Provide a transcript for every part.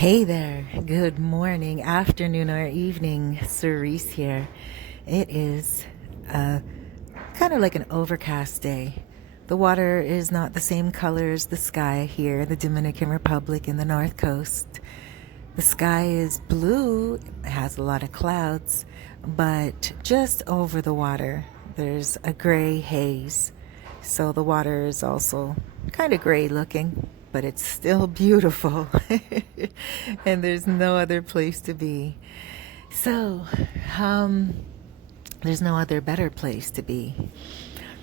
Hey there, good morning, afternoon, or evening. Cerise here. It is kind of like an overcast day. The water is not the same color as the sky here in the Dominican Republic in the North Coast. The sky is blue, it has a lot of clouds, but just over the water, there's a gray haze. So the water is also kind of gray looking, but it's still beautiful. And there's no other place to be. So, um, there's no other better place to be.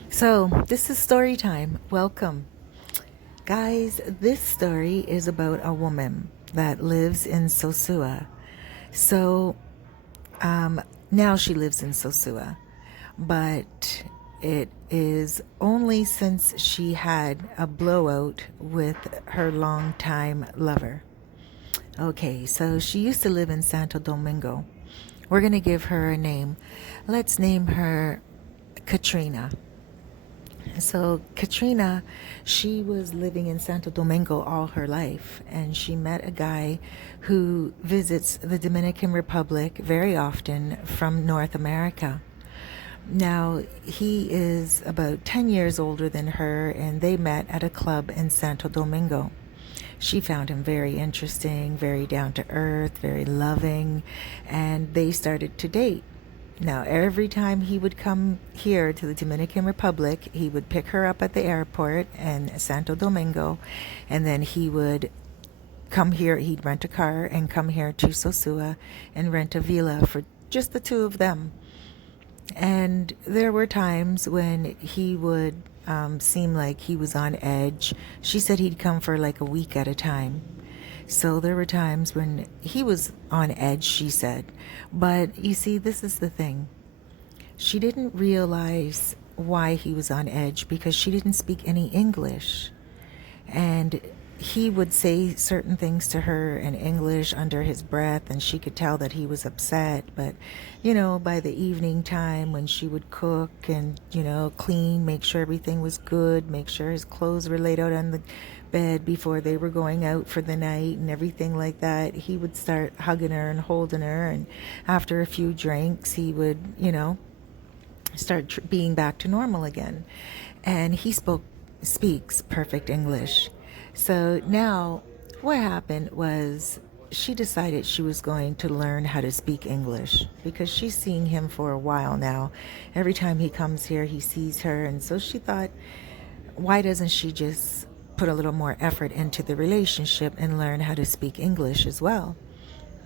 So, this is story time. Welcome. Guys, this story is about a woman that lives in Sosua. So, now she lives in Sosua, but it is only since she had a blowout with her longtime lover. Okay, so she used to live in Santo Domingo. We're going to give her a name. Let's name her Katrina. So, Katrina, she was living in Santo Domingo all her life, and she met a guy who visits the Dominican Republic very often from North America. Now, he is about 10 years older than her, and they met at a club in Santo Domingo. She found him very interesting, very down to earth, very loving, and they started to date. Now, every time he would come here to the Dominican Republic, he would pick her up at the airport in Santo Domingo, and then he would come here. He'd rent a car and come here to Sosua and rent a villa for just the two of them. And there were times when he would seem like he was on edge. She said he'd come for like a week at a time. So there were times when he was on edge, she said. But you see, this is the thing. She didn't realize why he was on edge because she didn't speak any English. And he would say certain things to her in English under his breath, and she could tell that he was upset. But, by the evening time when she would cook and, clean, make sure everything was good, make sure his clothes were laid out on the bed before they were going out for the night and everything like that, he would start hugging her and holding her. And after a few drinks, he would, start being back to normal again. And he speaks perfect English. So now what happened was she decided she was going to learn how to speak English because she's seeing him for a while now. Every time he comes here, he sees her. And so she thought, why doesn't she just put a little more effort into the relationship and learn how to speak English as well?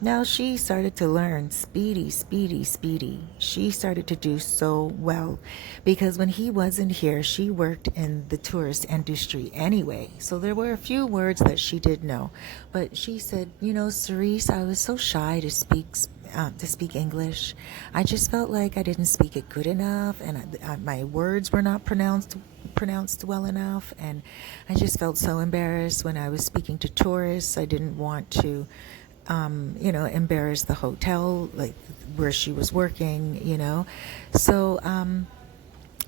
Now she started to learn speedy. She started to do so well because when he wasn't here, she worked in the tourist industry anyway. So there were a few words that she did know. But she said, Cerise, I was so shy to speak English. I just felt like I didn't speak it good enough, and my words were not pronounced well enough, and I just felt so embarrassed when I was speaking to tourists. I didn't want to embarrass the hotel, like where she was working. So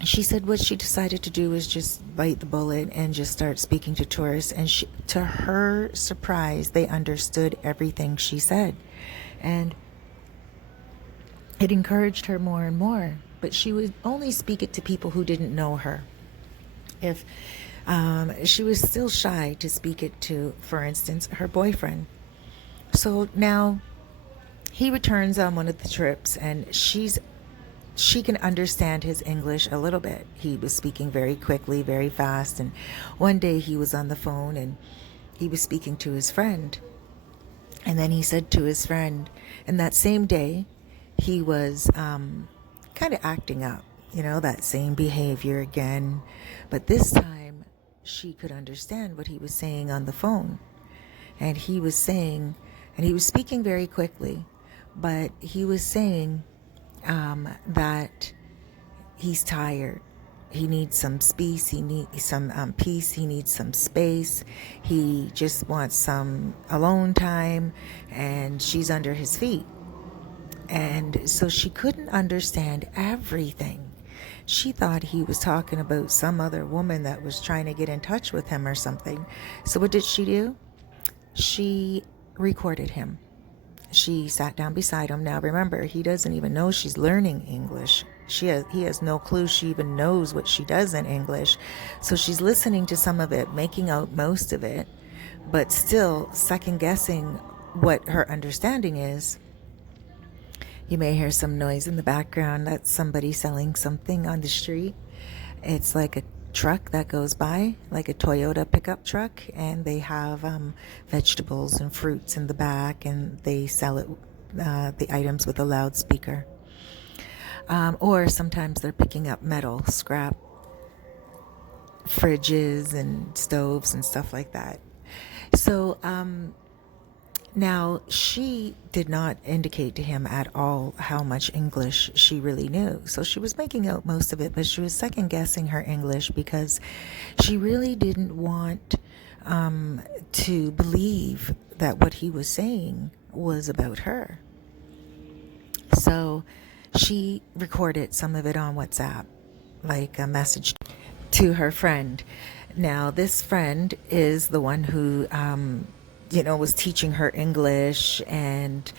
she said what she decided to do was just bite the bullet and just start speaking to tourists. And to her surprise, they understood everything she said. And it encouraged her more and more. But she would only speak it to people who didn't know her. If she was still shy to speak it to, for instance, her boyfriend. So now he returns on one of the trips, and she can understand his English a little bit. He was speaking very quickly, very fast, and one day he was on the phone and he was speaking to his friend. And then he said to his friend, and that same day he was kind of acting up, that same behavior again. But this time she could understand what he was saying on the phone. And he was saying, and he was speaking very quickly, but he was saying that he's tired. He needs some space. He needs some peace. He needs some space. He just wants some alone time, and she's under his feet. And so she couldn't understand everything. She thought he was talking about some other woman that was trying to get in touch with him or something. So what did she do? She recorded him. She sat down beside him. Now remember, he doesn't even know she's learning English. He has no clue she even knows what she does in English. So she's listening to some of it, making out most of it, but still second guessing what her understanding is. You may hear some noise in the background. That's somebody selling something on the street. It's like a truck that goes by, like a Toyota pickup truck, and they have vegetables and fruits in the back, and they sell it the items with a loudspeaker. Or sometimes they're picking up metal scrap, fridges and stoves and stuff like that. So now, she did not indicate to him at all how much English she really knew. So she was making out most of it, but she was second guessing her English because she really didn't want to believe that what he was saying was about her. So she recorded some of it on WhatsApp, like a message to her friend. Now, this friend is the one who was teaching her English, and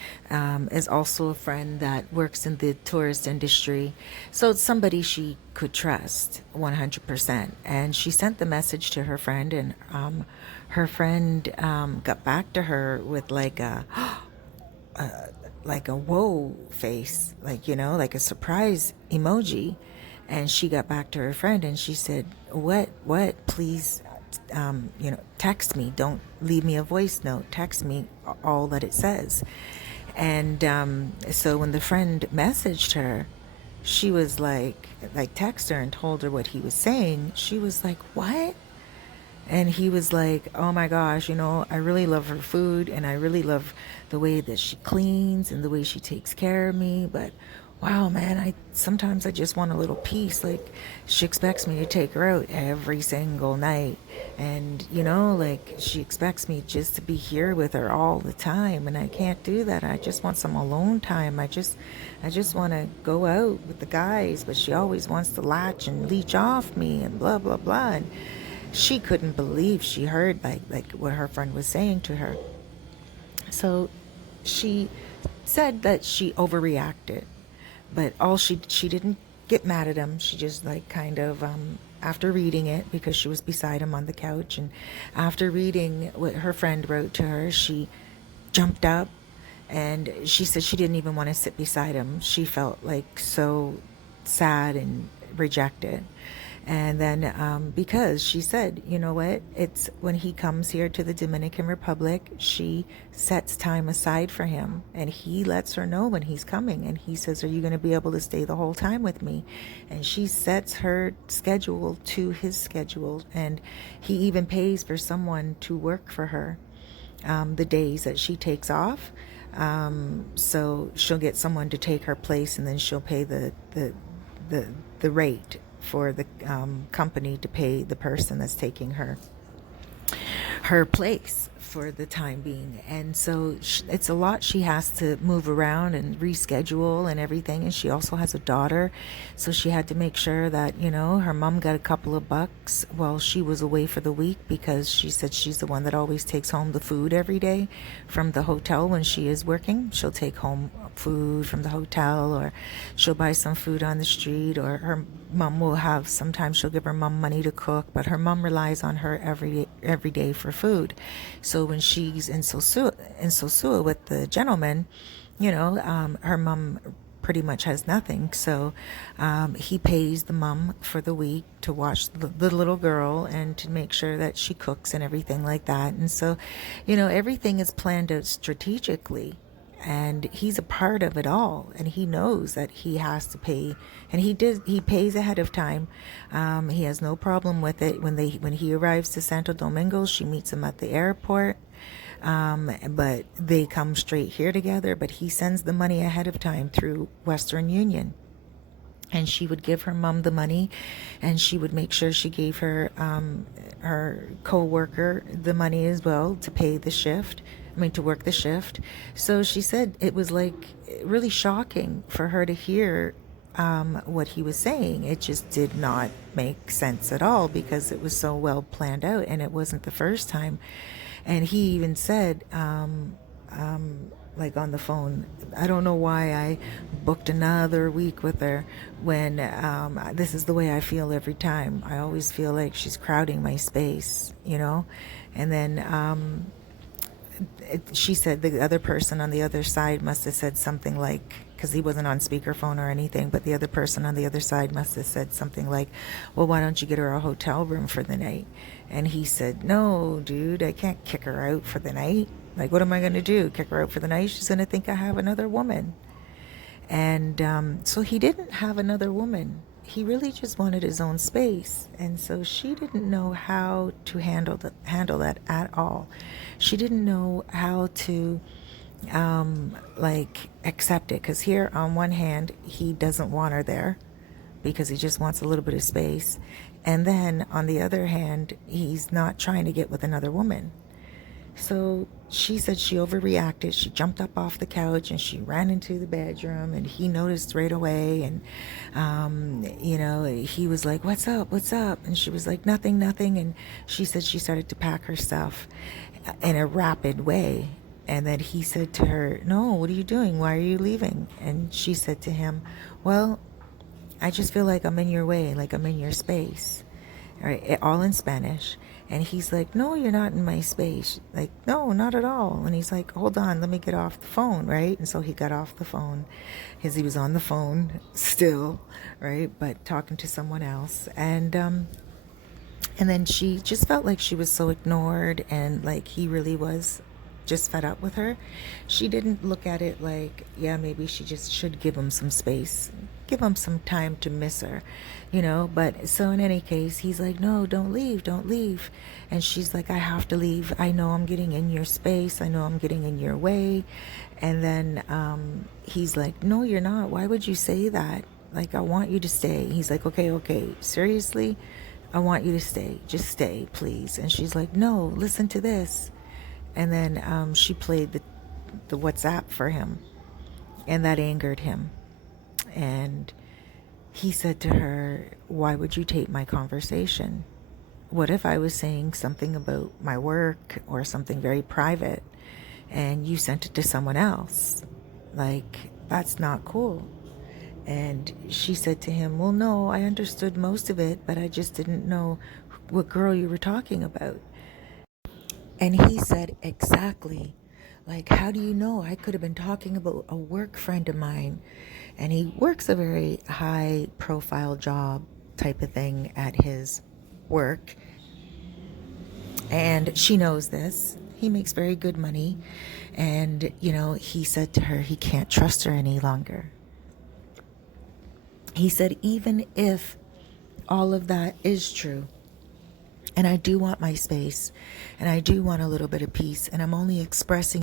is also a friend that works in the tourist industry. So it's somebody she could trust 100%. And she sent the message to her friend, and her friend got back to her with like a whoa face, like a surprise emoji. And she got back to her friend and she said, what, please, text me. Don't leave me a voice note. Text me all that it says. And so when the friend messaged her, she was like text her and told her what he was saying. She was like, what? And he was like, oh my gosh, I really love her food, and I really love the way that she cleans and the way she takes care of me. But wow, man, sometimes I just want a little peace. Like, she expects me to take her out every single night. And, she expects me just to be here with her all the time. And I can't do that. I just want some alone time. I just want to go out with the guys. But she always wants to latch and leech off me and blah, blah, blah. And she couldn't believe she heard like what her friend was saying to her. So she said that she overreacted, but she didn't get mad at him. She just kind of after reading it, because she was beside him on the couch, and after reading what her friend wrote to her, she jumped up, and she said she didn't even want to sit beside him. She felt like so sad and rejected. And then because she said, you know what, it's when he comes here to the Dominican Republic, she sets time aside for him, and he lets her know when he's coming, and he says, are you going to be able to stay the whole time with me? And she sets her schedule to his schedule, and he even pays for someone to work for her the days that she takes off. So she'll get someone to take her place, and then she'll pay the rate for the company to pay the person that's taking her place for the time being. And so it's a lot. She has to move around and reschedule and everything. And she also has a daughter, so she had to make sure that her mom got a couple of bucks while she was away for the week, because she said she's the one that always takes home the food every day from the hotel. When she is working, she'll take home food from the hotel, or she'll buy some food on the street, or her mom will have, sometimes she'll give her mom money to cook, but her mom relies on her every day for food. So when she's in Sosua with the gentleman, her mom pretty much has nothing. So he pays the mom for the week to watch the little girl and to make sure that she cooks and everything like that. And so everything is planned out strategically, and he's a part of it all, and he knows that he has to pay, and he pays ahead of time. He has no problem with it. When he arrives to Santo Domingo, she meets him at the airport, but they come straight here together. But he sends the money ahead of time through Western Union, and she would give her mom the money, and she would make sure she gave her co-worker the money as well to pay the shift. To work the shift. So she said it was really shocking for her to hear what he was saying. It just did not make sense at all, because it was so well planned out, and it wasn't the first time. And he even said, like on the phone, I don't know why I booked another week with her when this is the way I feel every time. I always feel like she's crowding my space, you know? And then she said the other person on the other side must have said something like, because he wasn't on speakerphone or anything, but the other person on the other side must have said something like, well, why don't you get her a hotel room for the night? And he said, no, dude, I can't kick her out for the night. Like, what am I going to do? Kick her out for the night? She's going to think I have another woman. And so he didn't have another woman. He really just wanted his own space. And so she didn't know how to handle that at all. She didn't know how to like accept it, because here on one hand he doesn't want her there because he just wants a little bit of space, and then on the other hand he's not trying to get with another woman. So she said she overreacted. She jumped up off the couch and she ran into the bedroom, and he noticed right away. And, he was like, what's up? What's up? And she was like, nothing, nothing. And she said she started to pack her stuff in a rapid way. And then he said to her, no, what are you doing? Why are you leaving? And she said to him, well, I just feel like I'm in your way, like I'm in your space. All right, all in Spanish. And he's like, no, you're not in my space. Like, no, not at all. And he's like, hold on, let me get off the phone, right? And so he got off the phone, because he was on the phone still, right? But talking to someone else. And then she just felt like she was so ignored, and like he really was just fed up with her. She didn't look at it like, yeah, maybe she just should give him some space, give him some time to miss her, But so in any case, he's like, no, don't leave, don't leave. And she's like, I have to leave. I know I'm getting in your space. I know I'm getting in your way. And then he's like, no, you're not. Why would you say that? Like, I want you to stay. He's like, okay, seriously? I want you to stay. Just stay, please. And she's like, no, listen to this. And then she played the WhatsApp for him, and that angered him. And he said to her, why would you tape my conversation? What if I was saying something about my work or something very private and you sent it to someone else? Like, that's not cool. And she said to him, well, no, I understood most of it, but I just didn't know what girl you were talking about. And he said, exactly. Like, how do you know? I could have been talking about a work friend of mine. And he works a very high profile job type of thing at his work. And she knows this. He makes very good money. And, he said to her, he can't trust her any longer. He said, even if all of that is true, and I do want my space, and I do want a little bit of peace, and I'm only expressing